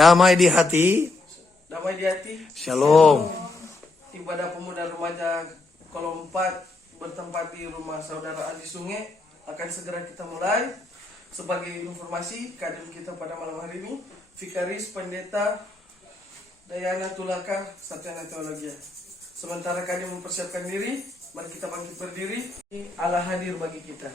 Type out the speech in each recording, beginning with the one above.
Damai di hati. Damai di hati. Shalom. Ibadah pemuda remaja Kolom 4 bertempat di rumah saudara Adi Sungai akan segera kita mulai. Sebagai informasi, kadin kita pada malam hari ini Vikaris Pendeta Dayana Tulaka Satyana Teologia. Sementara kadin mempersiapkan diri, mari kita bangkit berdiri. Allah hadir bagi kita.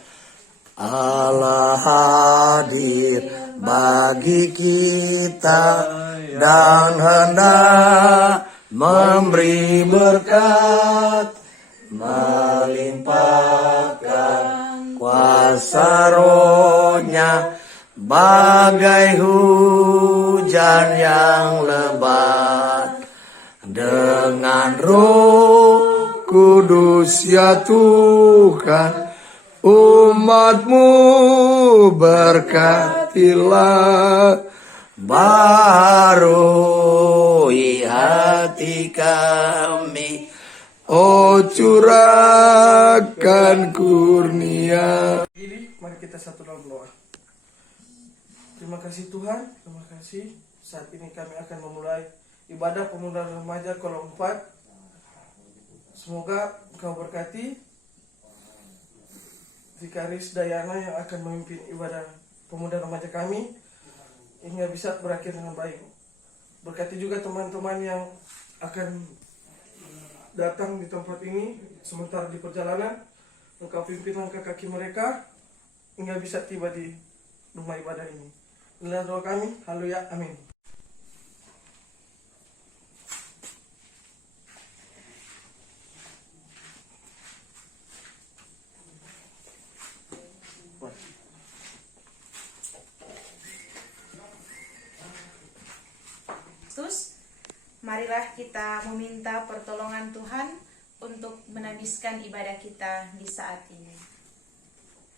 Allah hadir bagi kita dan hendak memberi berkat, melimpahkan kuasa Roh-Nya bagai hujan yang lebat. Dengan Roh Kudus ya Tuhan, umat-Mu berkatilah, barui hati kami, oh curahkan kurnia. Jadi mari kita satu dalam doa. Terima kasih Tuhan, terima kasih. Saat ini kami akan memulai ibadah pemuda remaja Kolom 4. Semoga Engkau berkati Vikaris Dayana yang akan memimpin ibadah pemuda remaja kami hingga bisa berakhir dengan baik. Berkati juga teman-teman yang akan datang di tempat ini sementara di perjalanan. Engkau pimpin langkah kaki mereka hingga bisa tiba di rumah ibadah ini. Inilah doa kami. Haleluya. Amin. Marilah kita meminta pertolongan Tuhan untuk menabiskan ibadah kita di saat ini.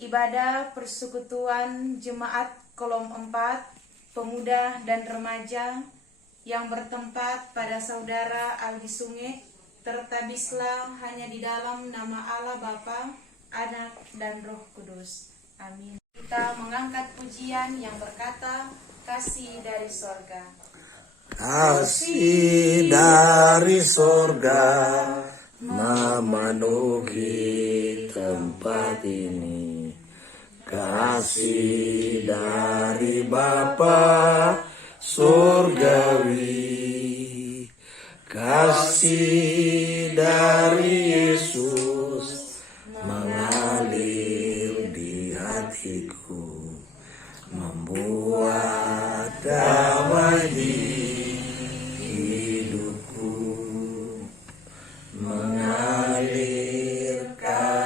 Ibadah persekutuan Jemaat Kolom 4, pemuda dan remaja yang bertempat pada saudara Aldi Sungai, tertabislah hanya di dalam nama Allah Bapa, Anak, dan Roh Kudus. Amin. Kita mengangkat pujian yang berkata, kasih dari sorga. Kasih dari sorga memenuhi tempat ini. Kasih dari Bapa surgawi, kasih dari Yesus mengalir di hatiku, membuat damai di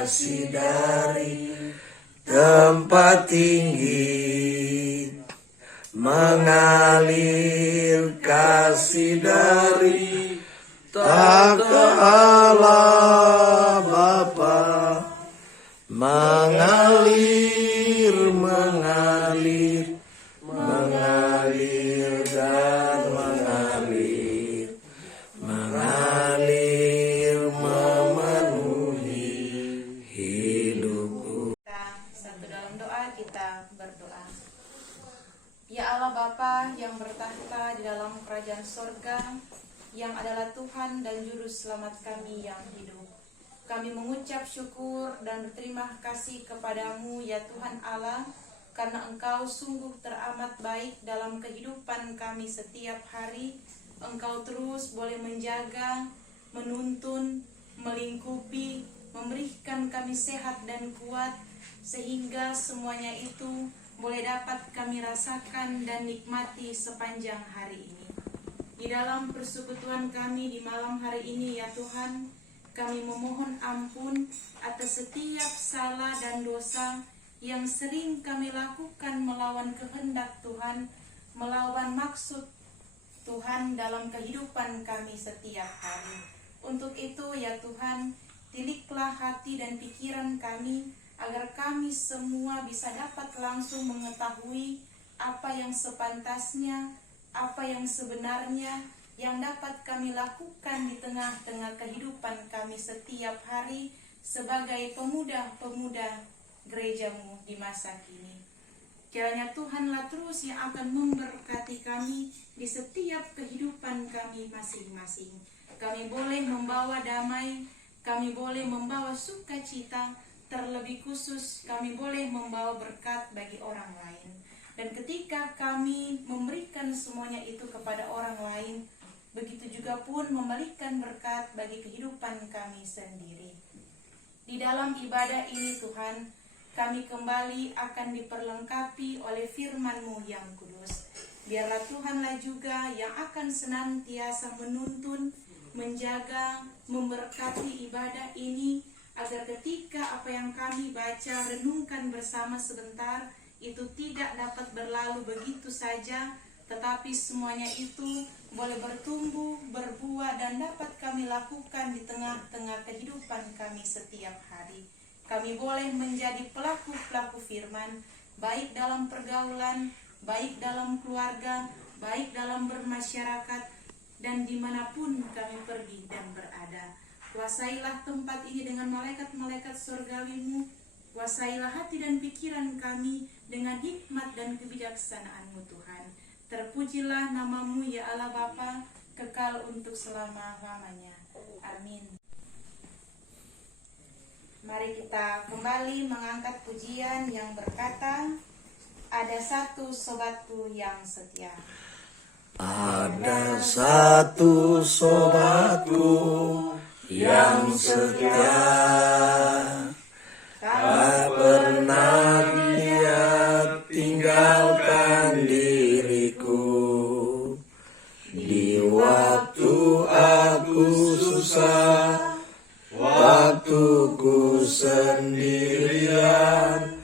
kasih dari tempat tinggi, mengalir kasih dari tahta Allah Bapa, mengalir, mengalir, mengalir dan mengalir, mengalir memenuhi hidupku. Satu dalam doa kita berdoa. Ya Allah Bapa yang bertahta di dalam kerajaan sorga, yang adalah Tuhan dan Juru Selamat kami yang hidup, kami mengucap syukur dan berterima kasih kepadamu ya Tuhan Allah, karena Engkau sungguh teramat baik dalam kehidupan kami setiap hari. Engkau terus boleh menjaga, menuntun, melingkupi, memberikan kami sehat dan kuat, sehingga semuanya itu boleh dapat kami rasakan dan nikmati sepanjang hari ini. Di dalam persekutuan kami di malam hari ini ya Tuhan, kami memohon ampun atas setiap salah dan dosa yang sering kami lakukan melawan kehendak Tuhan, melawan maksud Tuhan dalam kehidupan kami setiap hari. Untuk itu ya Tuhan, tiliklah hati dan pikiran kami, agar kami semua bisa dapat langsung mengetahui apa yang sepantasnya, apa yang sebenarnya, yang dapat kami lakukan di tengah-tengah kehidupan kami setiap hari sebagai pemuda-pemuda gerejamu di masa kini. Kiranya Tuhanlah terus yang akan memberkati kami di setiap kehidupan kami masing-masing. Kami boleh membawa damai, kami boleh membawa sukacita, terlebih khusus kami boleh membawa berkat bagi orang lain. Dan ketika kami memberikan semuanya itu kepada orang lain, begitu juga pun memberikan berkat bagi kehidupan kami sendiri. Di dalam ibadah ini Tuhan, kami kembali akan diperlengkapi oleh firman-Mu yang kudus. Biarlah Tuhanlah juga yang akan senantiasa menuntun, menjaga, memberkati ibadah ini, agar ketika apa yang kami baca, renungkan bersama sebentar, itu tidak dapat berlalu begitu saja, tetapi semuanya itu boleh bertumbuh, berbuah, dan dapat kami lakukan di tengah-tengah kehidupan kami setiap hari. Kami boleh menjadi pelaku-pelaku firman, baik dalam pergaulan, baik dalam keluarga, baik dalam bermasyarakat, dan dimanapun kami pergi dan berada. Kuasailah tempat ini dengan malaikat-malaikat surgawi-Mu, kuasailah hati dan pikiran kami dengan hikmat dan kebijaksanaan-Mu Tuhan. Terpujilah nama-Mu ya Allah Bapa, kekal untuk selama-lamanya. Amin. Mari kita kembali mengangkat pujian yang berkata, ada satu sobatku yang setia. Ada satu sobatku yang setia, tak pernah dia tinggalkan diriku. Di waktu aku susah, waktuku sendirian,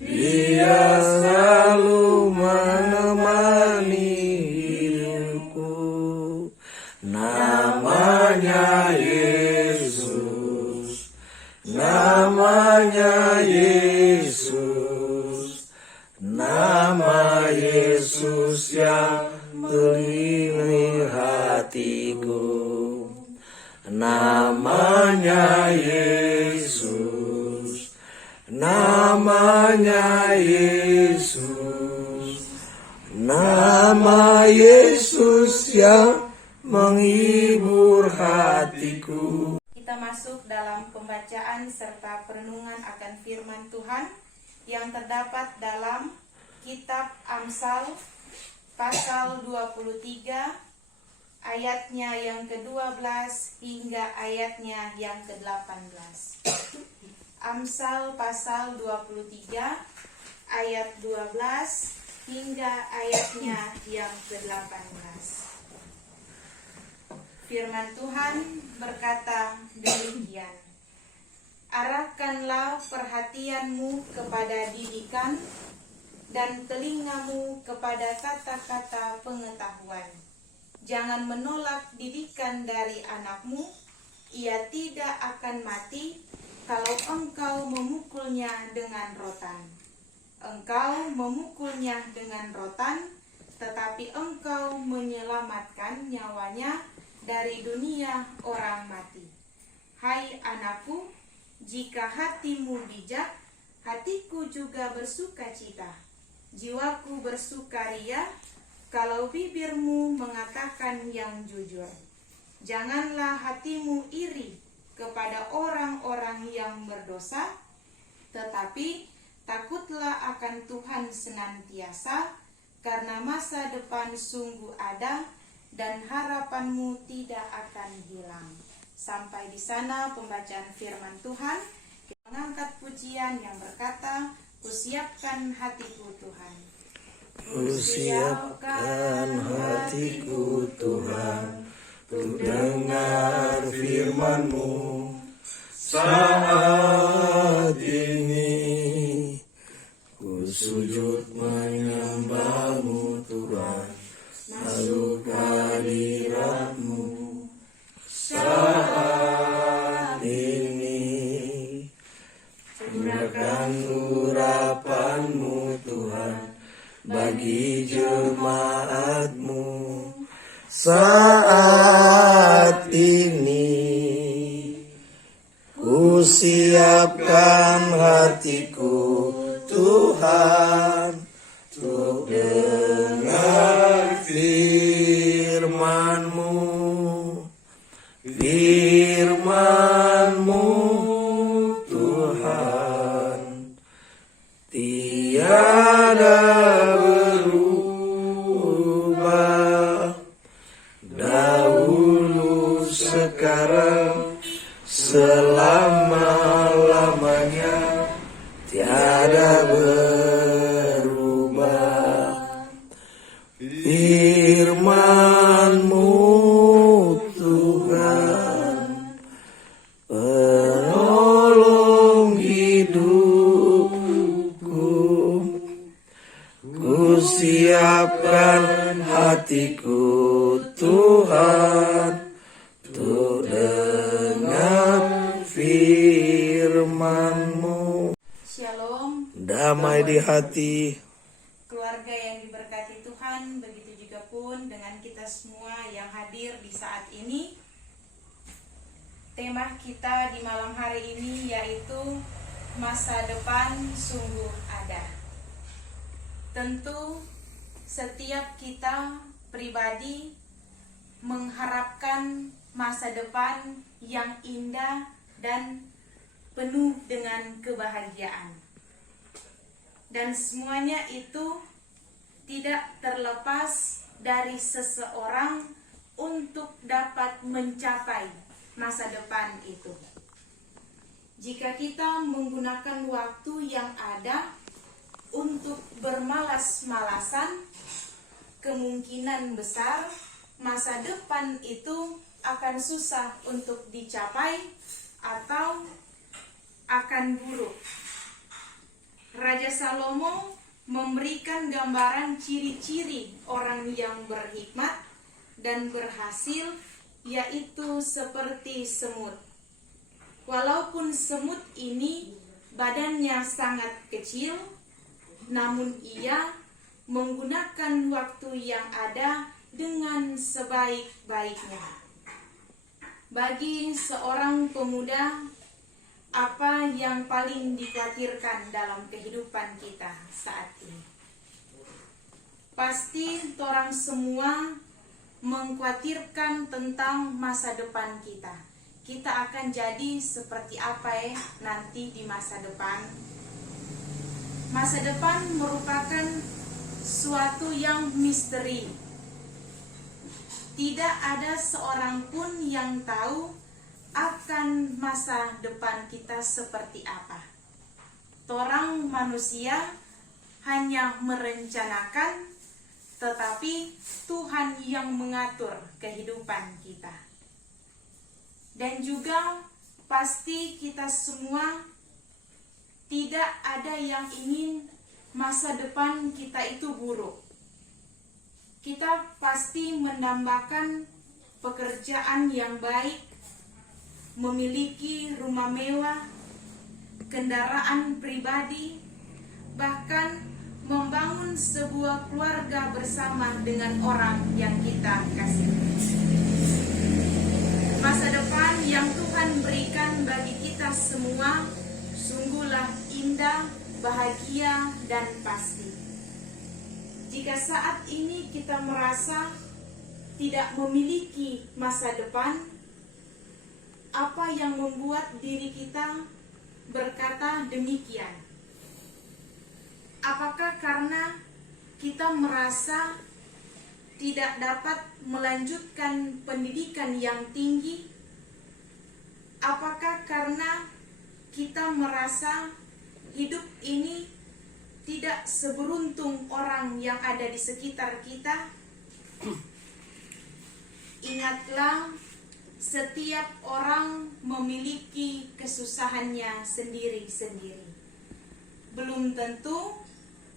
dia selalu menemani hidupku. Namanya Yesus, namanya Yesus, nama Yesus yang melindungi hatiku. Namanya Yesus, namanya Yesus, nama Yesus yang menghibur hatiku. Kita masuk dalam pembacaan serta perenungan akan firman Tuhan yang terdapat dalam kitab Amsal pasal 23 ayatnya yang ke-12 hingga ayatnya yang ke-18. Amsal pasal 23 ayat 12 hingga ayatnya yang ke-18. Firman Tuhan berkata demikian. Arahkanlah perhatianmu kepada didikan dan telingamu kepada kata-kata pengetahuan. Jangan menolak didikan dari anakmu, ia tidak akan mati kalau engkau memukulnya dengan rotan. Engkau memukulnya dengan rotan, tetapi engkau menyelamatkan nyawanya dari dunia orang mati. Hai anakku, jika hatimu bijak, hatiku juga bersukacita. Jiwaku bersukaria kalau bibirmu mengatakan yang jujur. Janganlah hatimu iri kepada orang-orang yang berdosa, tetapi takutlah akan Tuhan senantiasa, karena masa depan sungguh ada dan harapanmu tidak akan hilang. Sampai di sana pembacaan firman Tuhan. Kita mengangkat pujian yang berkata, Kusiapkan hatiku Tuhan. Kusiapkan hatiku Tuhan, untuk dengar firman-Mu saat ini. Ku sujud menyembah-Mu Tuhan, lalu hadirat-Mu saat ini. Curahkan urapan-Mu Tuhan bagi jemaat-Mu saat ini. Ku siapkan hatiku Tuhan, firman-Mu, firman-Mu Tuhan, tiada berubah, dahulu sekarang selama-lamanya tiada berubah. Firman-Mu Tuhan, penolong hidupku, ku siapkan hatiku Tuhan, untuk dengar firman-Mu. Shalom, Damai di hati. keluarga yang diberkati Tuhan, begitu juga pun dengan kita semua yang hadir di saat ini. Tema kita di malam hari ini yaitu masa depan sungguh ada. Tentu setiap kita pribadi mengharapkan masa depan yang indah dan penuh dengan kebahagiaan. Dan semuanya itu tidak terlepas dari seseorang untuk dapat mencapai masa depan itu. Jika kita menggunakan waktu yang ada untuk bermalas-malasan, kemungkinan besar masa depan itu akan susah untuk dicapai atau akan buruk. Raja Salomo memberikan gambaran ciri-ciri orang yang berhikmat dan berhasil, yaitu seperti semut. Walaupun semut ini badannya sangat kecil, namun ia menggunakan waktu yang ada dengan sebaik-baiknya. Bagi seorang pemuda, apa yang paling dikhawatirkan dalam kehidupan kita saat ini? Pasti orang semua mengkhawatirkan tentang masa depan kita. Kita akan jadi seperti apa nanti di masa depan? Masa depan merupakan suatu yang misteri. Tidak ada seorang pun yang tahu akan masa depan kita seperti apa. Torang manusia hanya merencanakan, tetapi Tuhan yang mengatur kehidupan kita. Dan juga pasti kita semua tidak ada yang ingin masa depan kita itu buruk. Kita pasti mendambakan pekerjaan yang baik, memiliki rumah mewah, kendaraan pribadi, bahkan membangun sebuah keluarga bersama dengan orang yang kita kasihi. Masa depan yang Tuhan berikan bagi kita semua sungguhlah indah, bahagia, dan pasti. Jika saat ini kita merasa tidak memiliki masa depan, apa yang membuat diri kita berkata demikian? Apakah karena kita merasa tidak dapat melanjutkan pendidikan yang tinggi? Apakah karena kita merasa hidup ini tidak seberuntung orang yang ada di sekitar kita? Ingatlah, setiap orang memiliki kesusahannya sendiri-sendiri. Belum tentu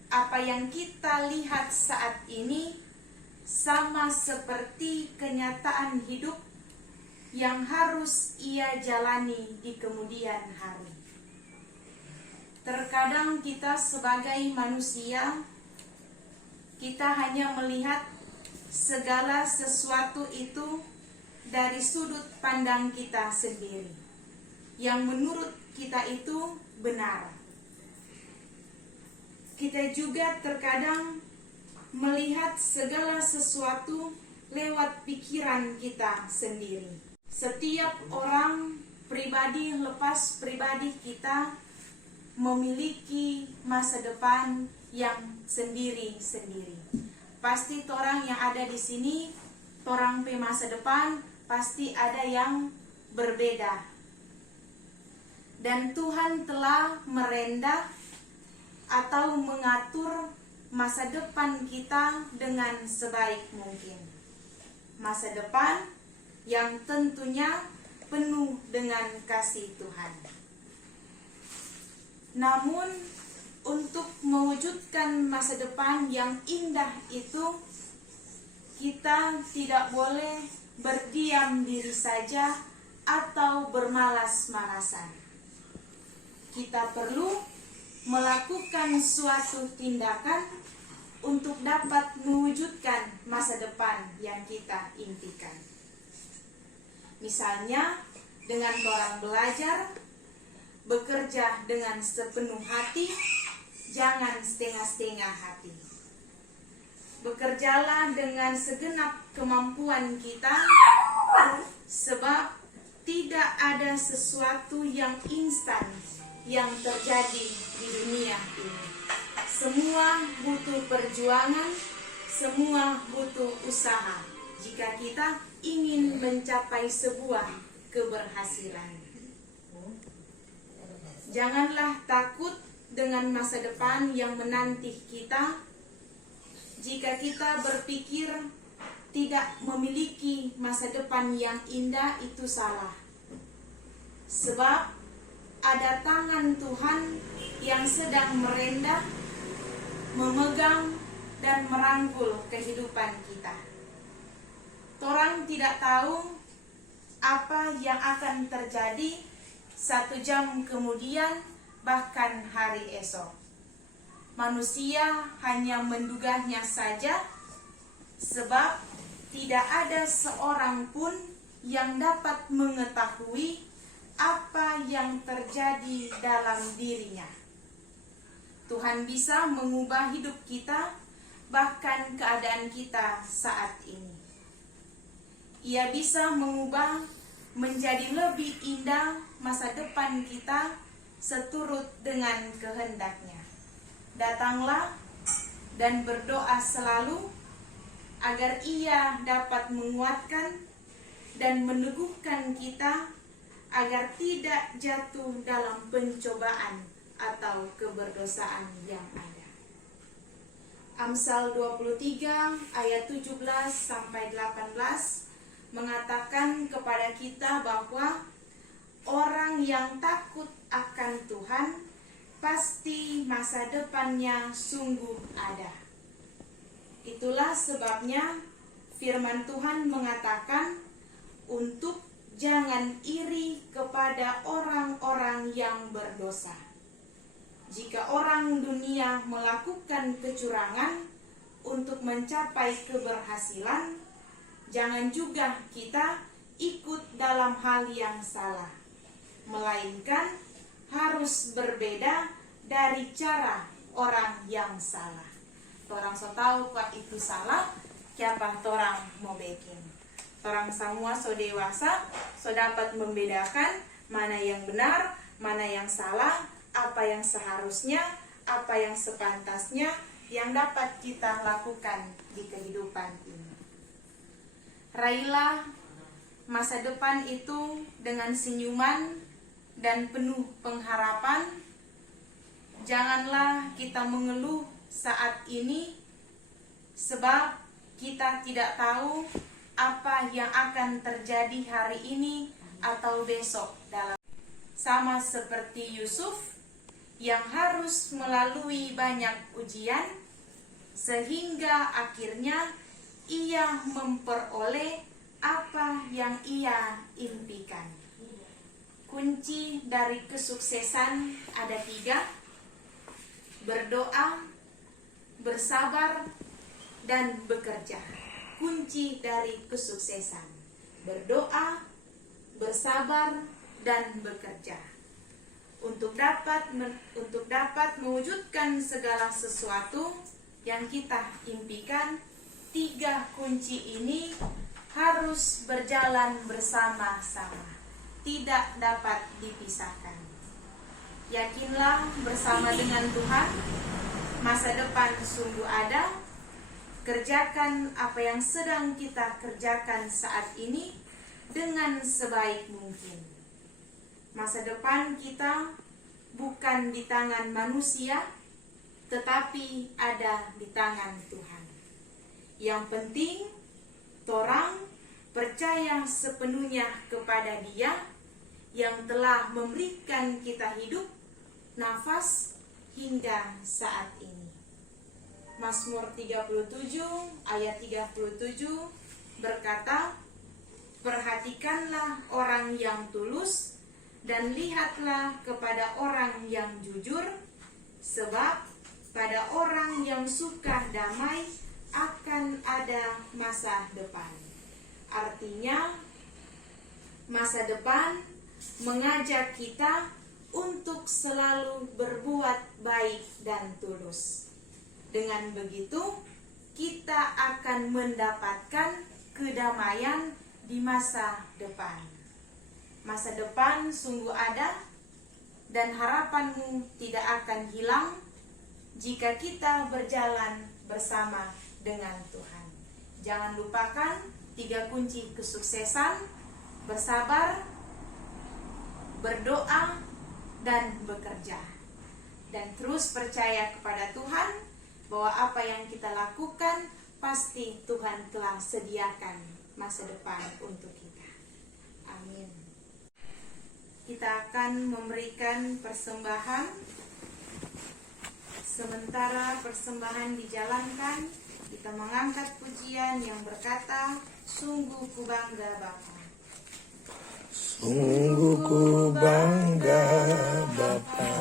apa yang kita lihat saat ini sama seperti kenyataan hidup yang harus ia jalani di kemudian hari. Terkadang kita sebagai manusia, kita hanya melihat segala sesuatu itu dari sudut pandang kita sendiri, yang menurut kita itu benar. Kita juga terkadang melihat segala sesuatu lewat pikiran kita sendiri. Setiap orang pribadi lepas pribadi kita memiliki masa depan yang sendiri-sendiri. Pasti orang yang ada di sini, orang pe masa depan pasti ada yang berbeda. Dan Tuhan telah merendah atau mengatur masa depan kita dengan sebaik mungkin. Masa depan yang tentunya penuh dengan kasih Tuhan. Namun untuk mewujudkan masa depan yang indah itu, kita tidak boleh berdiam diri saja atau bermalas-malasan. Kita perlu melakukan suatu tindakan untuk dapat mewujudkan masa depan yang kita impikan. Misalnya dengan orang belajar, bekerja dengan sepenuh hati, jangan setengah-setengah hati. Bekerjalah dengan segenap kemampuan kita, sebab tidak ada sesuatu yang instan yang terjadi di dunia ini. Semua butuh perjuangan, semua butuh usaha jika kita ingin mencapai sebuah keberhasilan. Janganlah takut dengan masa depan yang menanti kita. Jika kita berpikir tidak memiliki masa depan yang indah, itu salah. Sebab ada tangan Tuhan yang sedang merendah, memegang dan merangkul kehidupan kita. Orang tidak tahu apa yang akan terjadi 1 jam kemudian, bahkan hari esok. Manusia hanya menduganya saja, sebab tidak ada seorang pun yang dapat mengetahui apa yang terjadi dalam dirinya. Tuhan bisa mengubah hidup kita, bahkan keadaan kita saat ini. Ia bisa mengubah menjadi lebih indah masa depan kita seturut dengan kehendaknya. Datanglah dan berdoa selalu agar Ia dapat menguatkan dan meneguhkan kita agar tidak jatuh dalam pencobaan atau keberdosaan yang ada. Amsal 23 ayat 17 sampai 18 mengatakan kepada kita bahwa orang yang takut akan Tuhan pasti masa depannya sungguh ada. Itulah sebabnya firman Tuhan mengatakan untuk jangan iri kepada orang-orang yang berdosa. Jika orang dunia melakukan kecurangan untuk mencapai keberhasilan, jangan juga kita ikut dalam hal yang salah, melainkan harus berbeda dari cara orang yang salah. Orang so tahu kok itu salah, siapa orang mau bikin. Orang semua so dewasa, so dapat membedakan mana yang benar, mana yang salah, apa yang seharusnya, apa yang sepantasnya yang dapat kita lakukan di kehidupan ini. Raihlah masa depan itu dengan senyuman dan penuh pengharapan. Janganlah kita mengeluh saat ini, sebab kita tidak tahu apa yang akan terjadi hari ini atau besok. Sama seperti Yusuf yang harus melalui banyak ujian, sehingga akhirnya ia memperoleh apa yang ia impikan. Kunci dari kesuksesan ada 3: berdoa, bersabar, dan bekerja. Kunci dari kesuksesan: berdoa, bersabar, dan bekerja. Untuk dapat mewujudkan segala sesuatu, yang kita impikan, 3 kunci ini harus berjalan bersama-sama, tidak dapat dipisahkan. Yakinlah bersama dengan Tuhan, masa depan sungguh ada. Kerjakan apa yang sedang kita kerjakan saat ini dengan sebaik mungkin. Masa depan kita bukan di tangan manusia, tetapi ada di tangan Tuhan. Yang penting, torang percaya sepenuhnya kepada Dia yang telah memberikan kita hidup, nafas hingga saat ini. Mazmur 37 ayat 37 berkata, perhatikanlah orang yang tulus dan lihatlah kepada orang yang jujur, sebab pada orang yang suka damai akan ada masa depan. Artinya, masa depan mengajak kita untuk selalu berbuat baik dan tulus. Dengan begitu, kita akan mendapatkan kedamaian di masa depan. Masa depan sungguh ada, dan harapanmu tidak akan hilang jika kita berjalan bersama dengan Tuhan. Jangan lupakan 3 kunci kesuksesan: bersabar, berdoa, dan bekerja. Dan terus percaya kepada Tuhan bahwa apa yang kita lakukan pasti Tuhan telah sediakan masa depan untuk kita. Amin. Kita akan memberikan persembahan. Sementara persembahan dijalankan, kita mengangkat pujian yang berkata, sungguh ku bangga Bapa. Sungguh ku bangga Bapa,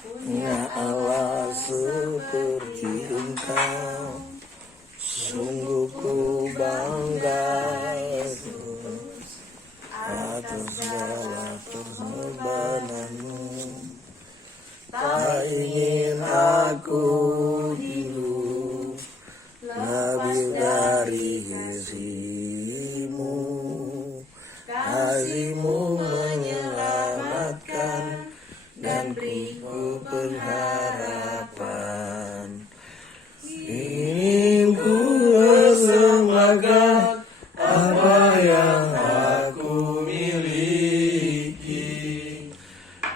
punya Allah seperti Engkau. Sungguh ku bangga Yesus atas segala pengorbananmu. Tak ingin aku hidup lebih dari kasih-Mu. Kasih-Mu menyelamatkan dan beriku pengharapan. Ingin ku persembahkan apa yang aku miliki.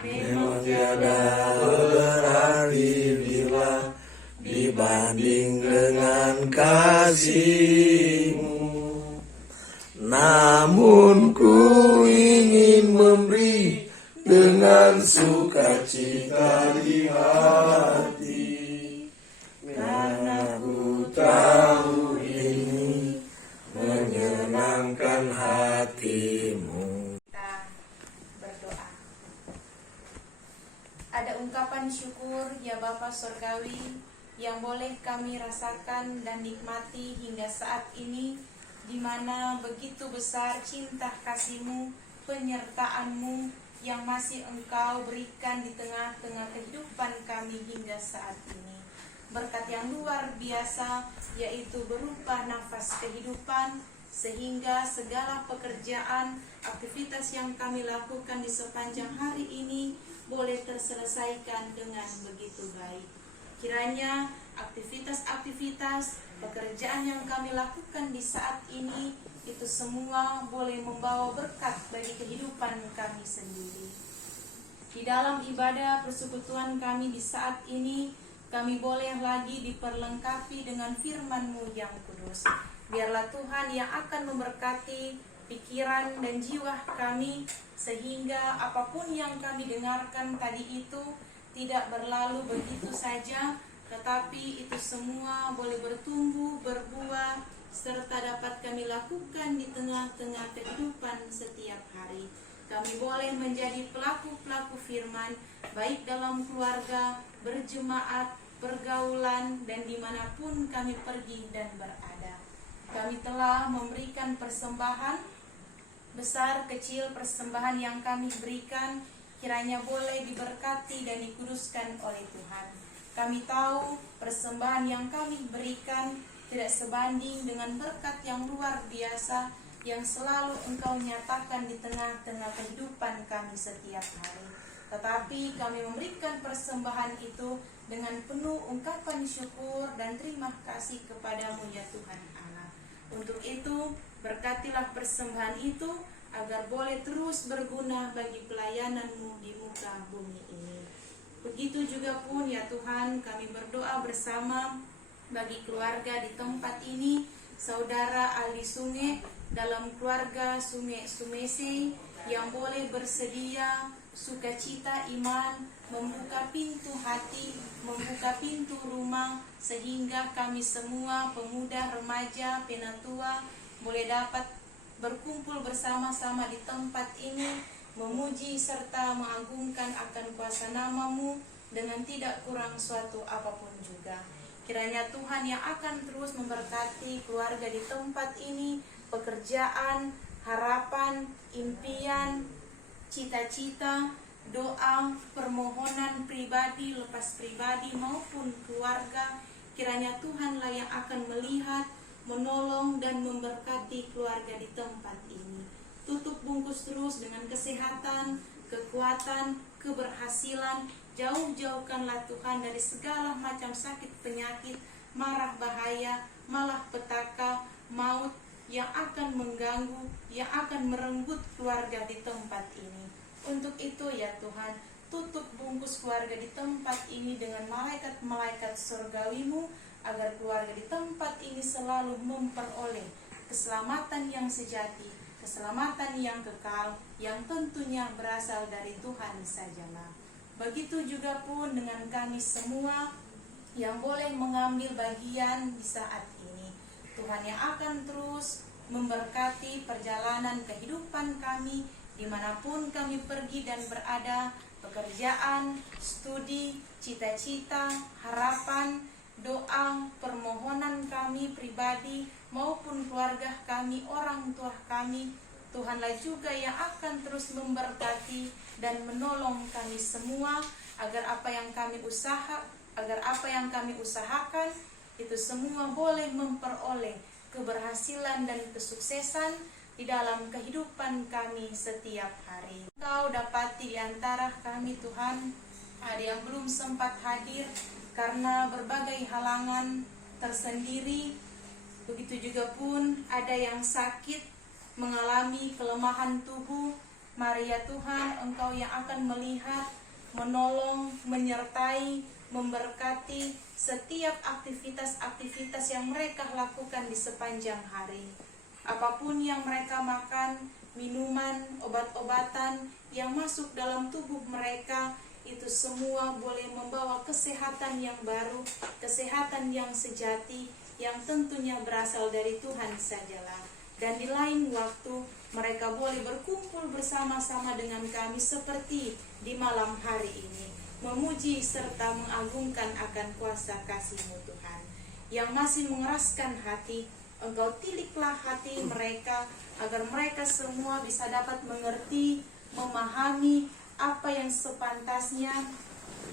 Memang tiada berarti bila dibanding dengan kasih-Mu. Namun ku ingin memberi dengan sukacita di hati, karena ku tahu ini menyenangkan hati-Mu. Kita berdoa. Ada ungkapan syukur ya Bapa Surgawi yang boleh kami rasakan dan nikmati hingga saat ini, di mana begitu besar cinta kasih-Mu, penyertaan-Mu yang masih Engkau berikan di tengah-tengah kehidupan kami hingga saat ini. Berkat yang luar biasa, yaitu berupa nafas kehidupan, sehingga segala pekerjaan, aktivitas yang kami lakukan di sepanjang hari ini boleh terselesaikan dengan begitu baik. Kiranya aktivitas-aktivitas pekerjaan yang kami lakukan di saat ini itu semua boleh membawa berkat bagi kehidupan kami sendiri. Di dalam ibadah persekutuan kami di saat ini, kami boleh lagi diperlengkapi dengan firman-Mu yang kudus. Biarlah Tuhan yang akan memberkati pikiran dan jiwa kami, sehingga apapun yang kami dengarkan tadi itu tidak berlalu begitu saja, tetapi itu semua boleh bertumbuh, berbuah, serta dapat kami lakukan di tengah-tengah kehidupan setiap hari. Kami boleh menjadi pelaku-pelaku firman, baik dalam keluarga, berjemaat, pergaulan, dan dimanapun kami pergi dan berada. Kami telah memberikan persembahan, besar kecil persembahan yang kami berikan, kiranya boleh diberkati dan dikuduskan oleh Tuhan. Kami tahu persembahan yang kami berikan tidak sebanding dengan berkat yang luar biasa yang selalu Engkau nyatakan di tengah-tengah kehidupan kami setiap hari. Tetapi kami memberikan persembahan itu dengan penuh ungkapan syukur dan terima kasih kepadamu ya Tuhan Allah. Untuk itu, berkatilah persembahan itu agar boleh terus berguna bagi pelayanan-Mu di muka bumi ini. Begitu juga pun ya Tuhan, kami berdoa bersama bagi keluarga di tempat ini, saudara Ali Sunge dalam keluarga Sunge Sumese yang boleh bersedia sukacita iman, membuka pintu hati, membuka pintu rumah, sehingga kami semua pemuda, remaja, penatua boleh dapat berkumpul bersama-sama di tempat ini, memuji serta mengagungkan akan kuasa nama-Mu dengan tidak kurang suatu apapun juga. Kiranya Tuhan yang akan terus memberkati keluarga di tempat ini, pekerjaan, harapan, impian, cita-cita, doa, permohonan pribadi, lepas pribadi maupun keluarga. Kiranya Tuhanlah yang akan melihat, menolong dan memberkati keluarga di tempat ini. Tutup bungkus terus dengan kesehatan, kekuatan, keberhasilan. Jauh-jauhkanlah Tuhan dari segala macam sakit penyakit, marah bahaya, malah petaka, maut yang akan mengganggu, yang akan merenggut keluarga di tempat ini. Untuk itu ya Tuhan, tutup bungkus keluarga di tempat ini dengan malaikat-malaikat surgawi-Mu, agar keluarga di tempat ini selalu memperoleh keselamatan yang sejati, keselamatan yang kekal, yang tentunya berasal dari Tuhan sajalah. Begitu juga pun dengan kami semua yang boleh mengambil bagian di saat ini. Tuhan yang akan terus memberkati perjalanan kehidupan kami dimanapun kami pergi dan berada, pekerjaan, studi, cita-cita, harapan, doa, permohonan kami pribadi maupun keluarga kami, orang tua kami. Tuhanlah juga yang akan terus memberkati dan menolong kami semua agar apa yang kami usahakan itu semua boleh memperoleh keberhasilan dan kesuksesan di dalam kehidupan kami setiap hari. Engkau dapati di antara kami Tuhan, ada yang belum sempat hadir karena berbagai halangan tersendiri. Begitu juga pun ada yang sakit, mengalami kelemahan tubuh. Mari ya Tuhan, Engkau yang akan melihat, menolong, menyertai, memberkati setiap aktivitas-aktivitas yang mereka lakukan di sepanjang hari. Apapun yang mereka makan, minuman, obat-obatan yang masuk dalam tubuh mereka, itu semua boleh membawa kesehatan yang baru, kesehatan yang sejati, yang tentunya berasal dari Tuhan sajalah. Dan di lain waktu mereka boleh berkumpul bersama-sama dengan kami seperti di malam hari ini, memuji serta mengagungkan akan kuasa kasih-Mu Tuhan yang masih mengeraskan hati. Engkau tiliklah hati mereka agar mereka semua bisa dapat mengerti, memahami apa yang sepantasnya,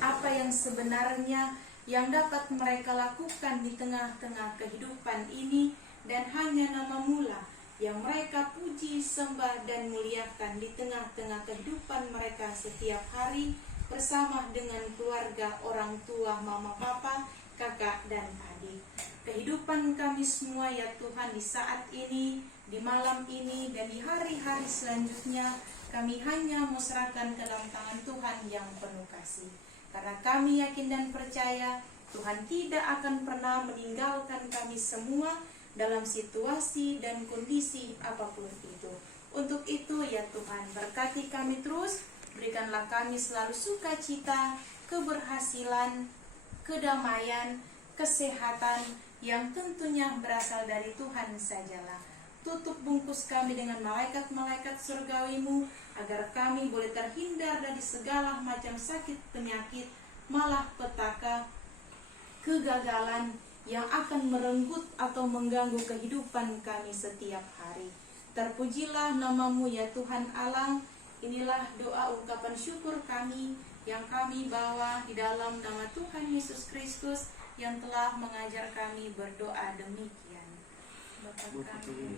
apa yang sebenarnya yang dapat mereka lakukan di tengah-tengah kehidupan ini, dan hanya nama-Mu lah yang mereka puji, sembah dan muliakan di tengah-tengah kehidupan mereka setiap hari bersama dengan keluarga, orang tua, mama, papa, kakak dan adik. Kehidupan kami semua ya Tuhan di saat ini, di malam ini dan di hari-hari selanjutnya, kami hanya menyerahkan ke dalam tangan Tuhan yang penuh kasih. Karena kami yakin dan percaya Tuhan tidak akan pernah meninggalkan kami semua dalam situasi dan kondisi apapun itu. Untuk itu ya Tuhan, berkati kami terus, berikanlah kami selalu sukacita, keberhasilan, kedamaian, kesehatan yang tentunya berasal dari Tuhan sajalah. Tutup bungkus kami dengan malaikat-malaikat surgawi-Mu, agar kami boleh terhindar dari segala macam sakit penyakit, malah petaka, kegagalan yang akan merenggut atau mengganggu kehidupan kami setiap hari. Terpujilah nama-Mu ya Tuhan Allah. Inilah doa ungkapan syukur kami yang kami bawa di dalam nama Tuhan Yesus Kristus yang telah mengajar kami berdoa demikian. Bapa kami,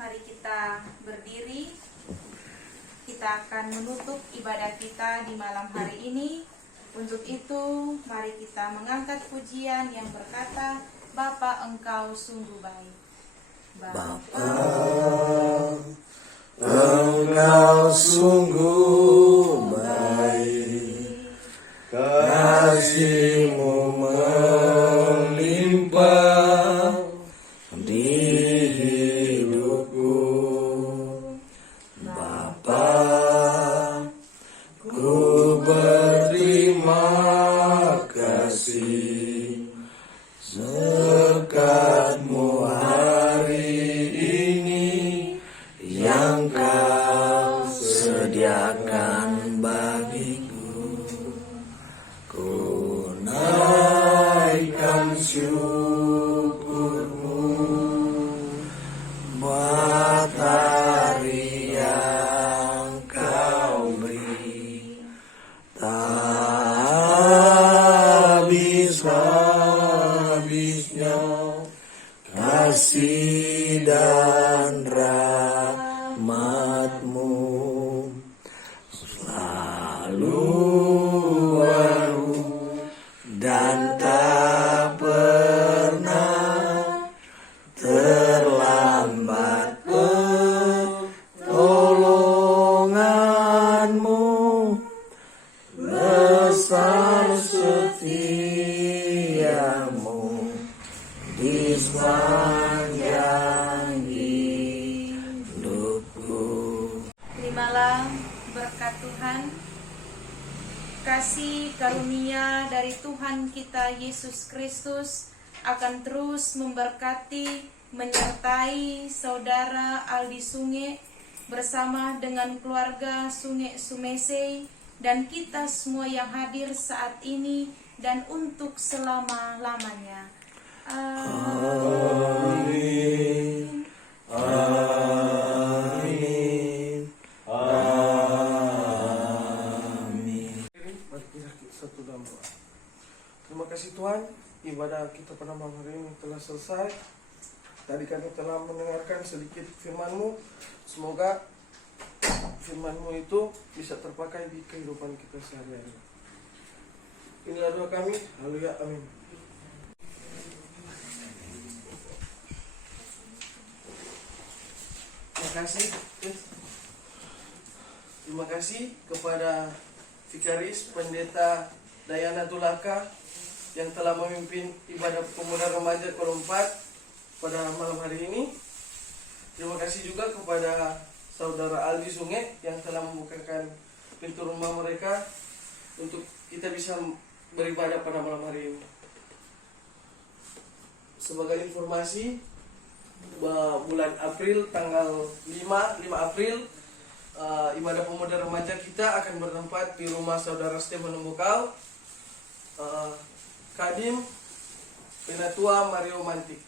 mari kita berdiri. Kita akan menutup ibadah kita di malam hari ini. Untuk itu, mari kita mengangkat pujian yang berkata, Bapa Engkau sungguh baik. Bapa Engkau sungguh baik, kasih-Mu melimpah di hidupku. Bapa, ku berterima kasih berkat-Mu hari ini yang Kau sediakan bagiku. Ku naikkan syukur-Mu buat hari yang Kau beri. Tak habis-habisnya kasih dan rahmat-Mu selalu baru dan tak pernah terlambat. Pertolongan-Mu besar, setia-Mu di sepanjang hidupku. Terimalah berkat Tuhan, kasih karunia dari Tuhan kita Yesus Kristus akan terus memberkati, menyertai saudara Aldi Sunge bersama dengan keluarga Sunge Sumese dan kita semua yang hadir saat ini dan untuk selama-lamanya. Amin. Amin. Amin. Mari kita satu dalam doa. Terima kasih Tuhan, ibadah kita pada malam hari ini telah selesai. Tadi kami telah mendengarkan sedikit firman-Mu. Semoga firman-Mu itu bisa terpakai di kehidupan kita sehari-hari. Inilah doa kami. Haleluya. Amin. Terima kasih. Terima kasih kepada Vikaris Pendeta Dayana Tulaka yang telah memimpin ibadah pemuda remaja Kolom 4 pada malam hari ini. Terima kasih juga kepada Saudara Aldi Sunge yang telah membukakan pintu rumah mereka untuk kita bisa beribadah pada malam hari ini. Sebagai informasi, bulan April tanggal 5 April ibadah pemuda remaja kita akan bertempat di rumah Saudara Stephen Bukal, Kadim Penatua Mario Mantik.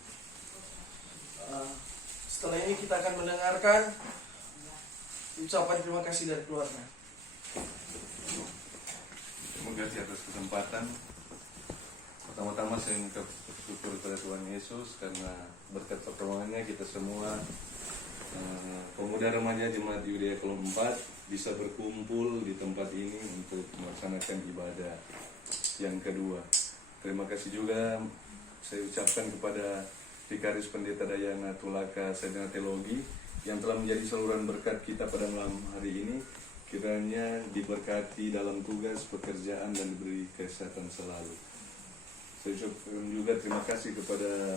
Setelah ini kita akan mendengarkan ucapan terima kasih dari keluarga. Terima kasih atas kesempatan. Pertama-tama saya mengucap syukur kepada Tuhan Yesus karena berkat pertolongannya kita semua pemuda remaja Jemaat Yudea Kolom 4 bisa berkumpul di tempat ini untuk melaksanakan ibadah yang kedua. Terima kasih juga saya ucapkan kepada Vikaris Pendeta Dayana Tulaka Sarjana Teologi yang telah menjadi saluran berkat kita pada malam hari ini. Kiranya diberkati dalam tugas pekerjaan dan diberi kesehatan selalu. Saya ucapkan juga terima kasih kepada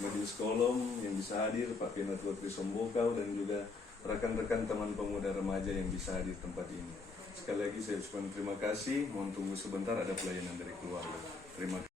Majelis Kolom yang bisa hadir, Pak Penatua Trisombokau dan juga rekan-rekan teman pemuda remaja yang bisa hadir tempat ini. Sekali lagi saya ucapkan terima kasih. Mohon tunggu sebentar, ada pelayanan dari keluarga. Terima kasih.